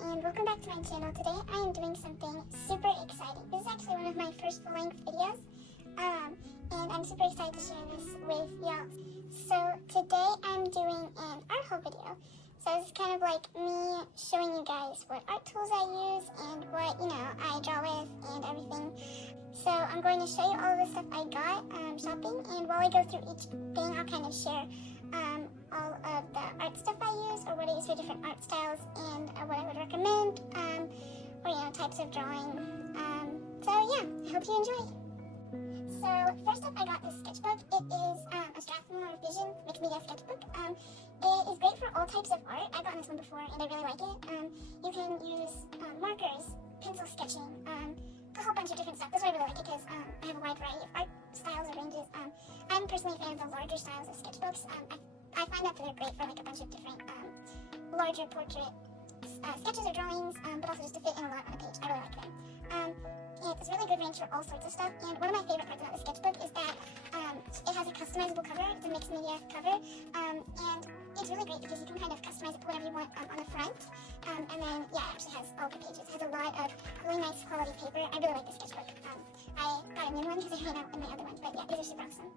and welcome back to my channel. Today I am doing something super exciting. This is actually one of my first full-length videos, and I'm super excited to share this with y'all. So today I'm doing an art haul video. So this is kind of like me showing you guys what art tools I use and what, I draw with and everything. So I'm going to show you all of the stuff I got shopping, and while I go through each thing, I'll kind of share all of the art stuff I use, or what I use for different art styles, and what I would recommend, or types of drawing. So yeah, I hope you enjoy. So first up, I got this sketchbook. It is a Strathmore Vision mixed media sketchbook. It is great for all types of art. I've gotten this one before, and I really like it. You can use markers, pencil sketching, a whole bunch of different stuff. That's why I really like it, because I have a wide variety of art styles or ranges. I'm personally a fan of the larger styles of sketchbooks. I find that they're great for like a bunch of different larger portrait sketches or drawings, but also just to fit in a lot on a page. I really like them. It's a really good range for all sorts of stuff, and one of my favorite parts about the sketchbook is that it has a customizable cover. It's a mixed media cover, and it's really great because you can kind of customize it to whatever you want on the front, and then it actually has all the pages. It has a lot of really nice quality paper. I really like the sketchbook. I got a new one because I ran out in my other one, but yeah, these are super awesome.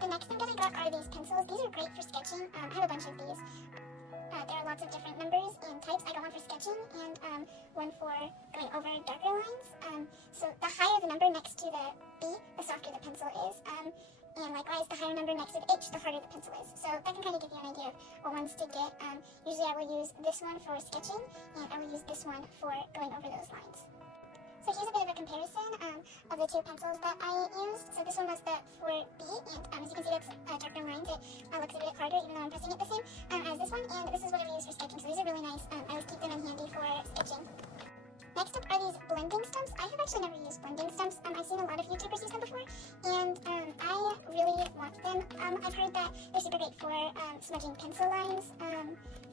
The next thing that I got are these pencils. These are great for sketching. I have a bunch of these. There are lots of different numbers and types. I got one for sketching and one for going over darker lines. So the higher the number next to the B, the softer the pencil is. And likewise, the higher number next to the H, the harder the pencil is. So that can kind of give you an idea of what ones to get. Usually I will use this one for sketching, and I will use this one for going over those lines. So here's a bit of a comparison of the two pencils that I used. So this one was the 4B, and as you can see, that's darker lines. It looks a bit harder, even though I'm pressing it the same as this one. And this is what I use for sketching. So these are really nice. I always keep them in handy for sketching. Next up are these blending stumps. I have actually never used blending stumps. I've seen a lot of YouTubers use them before, and I really want them. I've heard that they're super great for smudging pencil lines.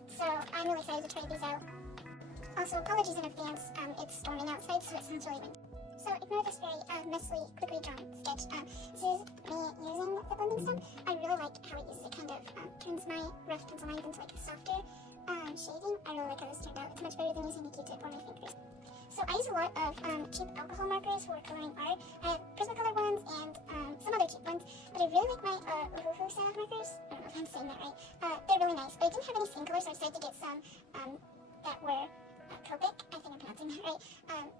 So I'm really excited to try these out. Also, apologies in advance, it's storming outside, so it sounds really windy. So ignore this very messily, quickly drawn sketch. This is me using the blending stump. I really like how it uses it, kind of turns my rough pencil lines into like a softer shading. I really like how this turned out. It's much better than using a Q-tip or my fingers. So I use a lot of cheap alcohol markers for coloring art. I have Prismacolor ones and some other cheap ones, but I really like my Ohuhu set of markers. I don't know if I'm saying that right. They're really nice, but I didn't have any skin color, so I decided to get some that were Copic, I think I'm pronouncing that right.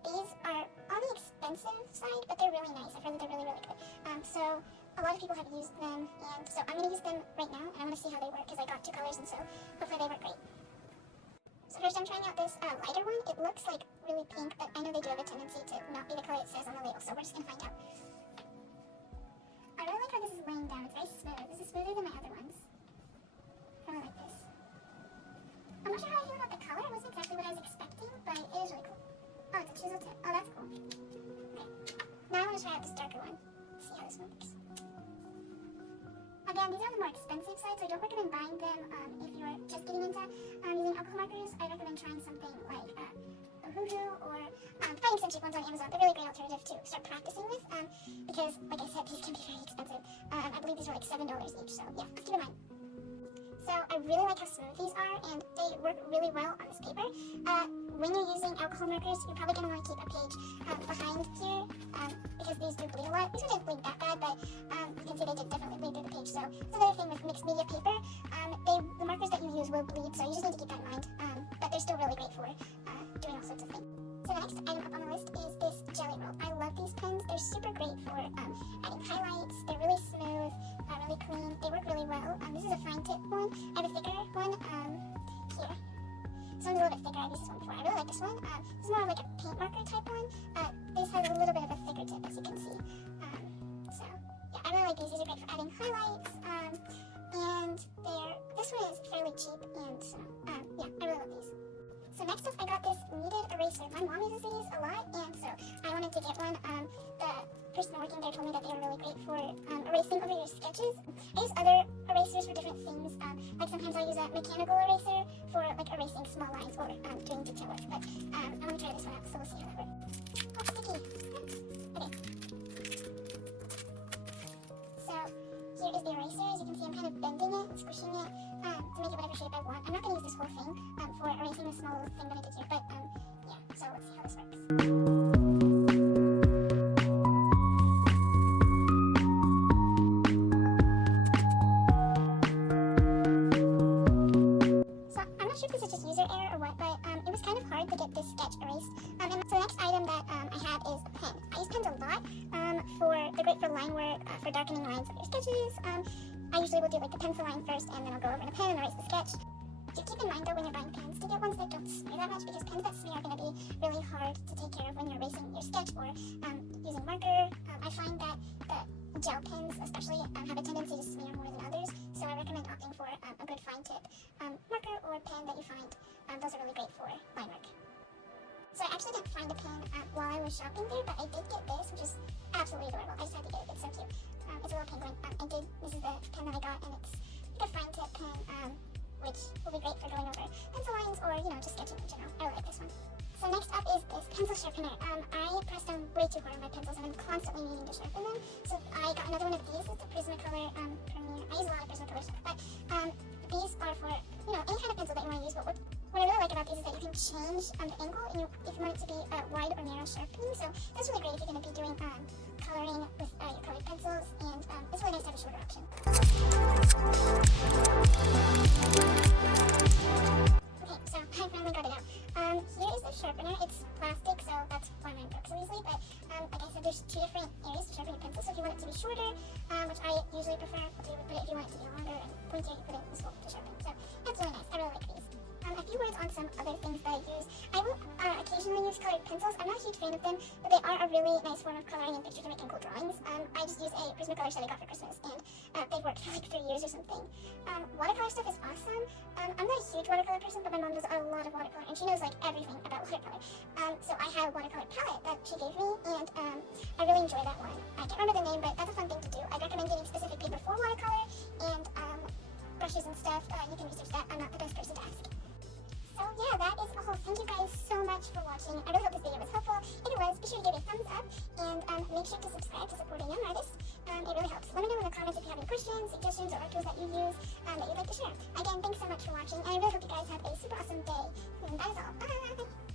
These are on the expensive side, but they're really nice. I've heard that they're really, really good. So a lot of people have used them, and so I'm going to use them right now, and I want to see how they work, because I got two colors, and so hopefully they work great. So first I'm trying out this lighter one. It looks like really pink, but I know they do have a tendency to not be the color it says on the label, so we're just going to find out. I really like how this is laying down. It's very smooth. This is smoother than my other ones. I really like this. I'm not sure how I feel about the color. It wasn't exactly what I was expecting, but it is really cool. Oh, it's a chisel tip. Oh, that's cool. Okay. Now I want to try out this darker one. See how this one works. Again, these are the more expensive side, so I don't recommend buying them if you're just getting into using alcohol markers. I recommend trying something like Ohuhu, or finding some cheap ones on Amazon. They're really great alternative to start practicing with, because, like I said, these can be very expensive. I believe these are like $7 each, so yeah, keep in mind. So I really like how smooth these are, and they work really well on this paper. When you're using alcohol markers, you're probably going to want to keep a page behind here, because these do bleed a lot. These one didn't bleed that bad, but you can see they did definitely bleed through the page. So that's another thing with mixed media paper. The markers that you use will bleed, so you just need to keep that in mind. But they're still really great for doing all sorts of things. So the next item up on the list is this Jelly Roll. I love these pens. They're super great for adding highlights. They're really smooth, really clean. They work really well. This is a fine tip one. I have a thicker one here. This one's a little bit thicker. I've used this one before. I really like this one. This is more of like a paint marker type one. This has a little bit of a thicker tip, as you can see. So yeah, I really like these. These are great for adding highlights. And this one is fairly cheap, and so yeah, I really love these. So next up, I got this kneaded eraser. My mom uses these a lot, and so I wanted to get one. The person working there told me that they were really great for erasing over your sketches. I use other erasers for different things. Like sometimes I use a mechanical eraser for like erasing small lines or doing detail work. But I want to try this one out, so we'll see how that works. Oh, it's sticky. Okay. So here is the eraser. As you can see, I'm kind of bending it and squishing it to make it whatever shape I want. I'm not going to use this whole thing for erasing the small little thing that I did here. But yeah, so let's see how this works. It was kind of hard to get this sketch erased. And so the next item that I have is a pen. I use pens a lot. They're great for line work, for darkening lines of your sketches. I usually will do like the pencil line first, and then I'll go over in a pen and erase the sketch. Do keep in mind though when you're buying pens to get ones that don't smear that much, because pens that smear are going to be really hard to take care of when you're erasing your sketch or using marker. I find that the gel pens especially have a tendency to smear more than others, so I recommend opting for a good fine tip marker or pen that you find. Those are really great for line work. So I actually didn't find a pen while I was shopping there, but I did get this, which is absolutely adorable. I just had to get it. It's so cute. It's a little penguin. This is the pen that I got, and it's like a fine tip pen, which will be great for going over pencil lines or, just sketching in general. I really like this one. So next up is this pencil sharpener. I press them way too hard on my pencils, and I'm constantly needing to sharpen them. So I got another one of these. It's a Prismacolor Premier. I use a lot of Prismacolor stuff, but these are for, any kind of pencil that you want to use. But what I really like about these is that you can change the angle if you want it to be wide or narrow sharpening. So that's really great if you're going to be doing coloring with your colored pencils, and it's really nice to have a shorter option. Okay, so I finally got it out. Here is the sharpener. It's plastic, so that's why mine broke so easily, but like I said, there's two different areas to sharpen your pencil. So if you want it to be shorter, which I usually prefer, you would put it. If you want it to be longer and pointier, you put it in this hole to sharpen. So that's really nice. I really like these. A few words on some other things that I use. I will occasionally use colored pencils. I'm not a huge fan of them, but they are a really nice form of coloring in pictures or making cool drawings. I just use a Prismacolor set I got for Christmas, and they've worked for like 3 years or something. Watercolor stuff is awesome. I'm not a huge watercolor person, but my mom does a lot of watercolor, and she knows like everything about watercolor. So I have a watercolor palette that she gave me, and I really enjoy that one. I can't remember the name, but that's a fun thing to do. I recommend getting specific paper for watercolor, and brushes and stuff. You can research that. I'm not the best person to ask. So yeah, that is all. Thank you guys so much for watching. I really hope this video was helpful. If it was, be sure to give it a thumbs up, and make sure to subscribe to support a young artist. It really helps. Let me know in the comments if you have any questions, suggestions, or art tools that you use that you'd like to share. Again, thanks so much for watching, and I really hope you guys have a super awesome day. And that is all. Bye!